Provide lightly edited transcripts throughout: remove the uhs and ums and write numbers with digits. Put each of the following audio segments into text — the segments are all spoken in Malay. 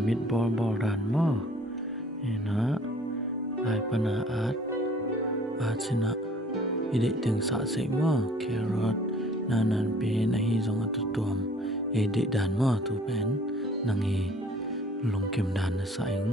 meatball ball dan mo ina ai panaat sina ide ting sa se mo carrot nanan pen hi zong atu tuam ede dan mo tu pen nangi longkem dan na saing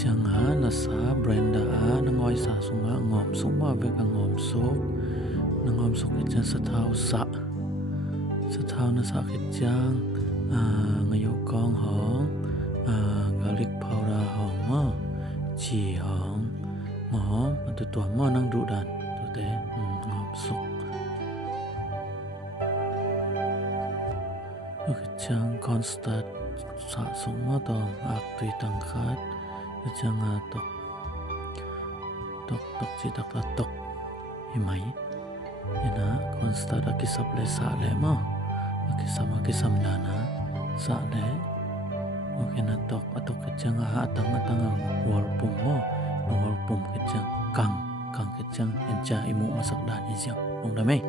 Changa nasa Brenda nangoi sa sunga ngom suma veka ngom sok nangom sok kitjang sa thau na sa kitjang ngayo kong hong garlic powder hong mo chi hong mo tu tua mo nang du dan tu te ngom sok kitjang cornstarch sa suma tong ak tui tangkat Jangan tok si tak tok himai ina konsta da kisap le sa le mo kisam dana sa le mungkin atok kejang atang wal pum mo wal pum kejang kang kejang enca imu masak dan isiang nong damai